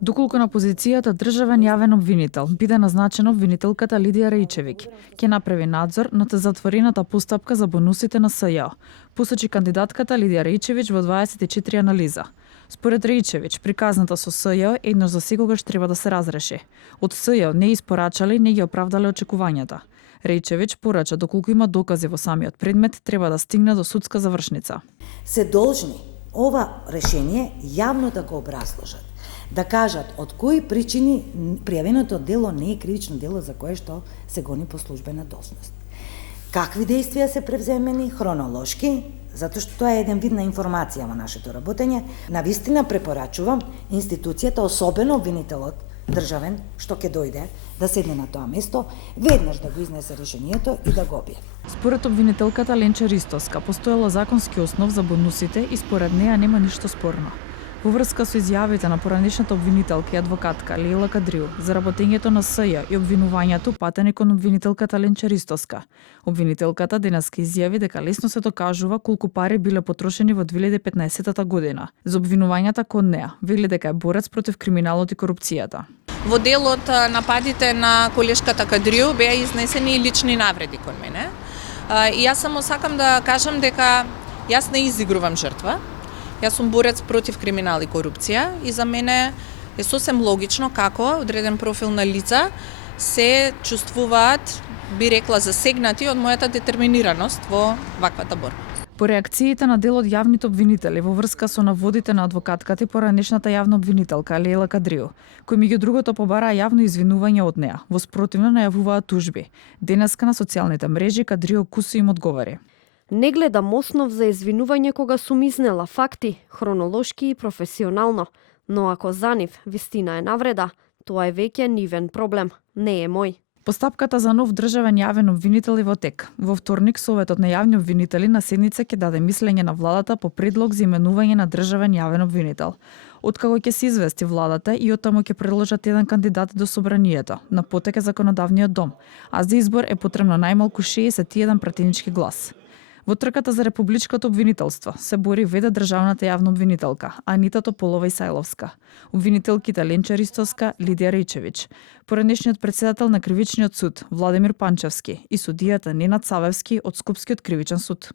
Доколку на позицијата државен јавен обвинител биде назначена обвинителката Лидија Рејчевиќ, ќе направи надзор над затворената постапка за бонусите на СЈО, посочи кандидатката Лидија Рејчевиќ во 24 анализа. Според Рејчевиќ, приказната со СЈО еднаш за секогаш треба да се разреши. Од СЈО не испорачале и не ги оправдале очекувањата. Рејчевиќ порача доколку има докази во самиот предмет, треба да стигне до судска завршница. Се должни ова решение јавно да го образложат, да кажат од кои причини пријавеното дело не е кривично дело за кое што се гони по службена должност. Какви действија се превземени хронолошки, затоа што тоа е еден вид на информација во нашето работење. Навистина препорачувам институцијата, особено обвинителот државен, што ќе дојде да седне на тоа место, веднаш да го изнесе решението и да го објави. Според обвинителката Ленча Ристоска, постоела законски основ за бонусите и според неа нема ништо спорно. Во врска со изјавите на поранешната обвинителка и адвокатка Лејла Кадриу за работењето на СЈО и обвинувањето патени кон обвинителката Ленча Ристоска, обвинителката денеска изјави дека лесно се докажува колку пари биле потрошени во 2015 година. За обвинувањата кон неа вели дека е борец против криминалот и корупцијата. Во делот нападите на колешката Кадриу беа изнесени лични навреди кон мене. И јас само сакам да кажам дека јас не изигрувам жртва. Јас сум борец против криминал и корупција и за мене е сосем логично како одреден профил на лица се чувствуваат, би рекла, засегнати од мојата детерминираност во ваквата борба. По реакциите на дел од јавните обвинители во врска со наводите на адвокатката и поранешната јавна обвинителка Лејла Кадриу, кои меѓу другото побараа јавно извинување од неа, во спротивно најавуваат тужби. Денеска на социјалните мрежи Кадриу кусо им одговори. Не гледам основ за извинување кога сум изнела факти, хронолошки и професионално, но ако за нив вистина е навреда, тоа е веќе нивен проблем, не е мој. Постапката за нов државен јавен обвинител е во тек. Во вторник Советот на јавни обвинители на седница ќе даде мислење на владата по предлог за именување на државен јавен обвинител. Откако ќе се извести владата и оттаму ќе предложат еден кандидат до собранието, на потек е законодавниот дом, а за избор е потребно најмалку 61 пратенички глас. Во трката за републичкото обвинителство се бори веде државната јавна обвинителка Анита Тополова-Исајловска, обвинителките Ленча Ристоска, Лидија Рејчевиќ, поранешниот претседател на Кривичниот суд Владимир Панчевски и судијата Ненад Савевски од Скопскиот кривичен суд.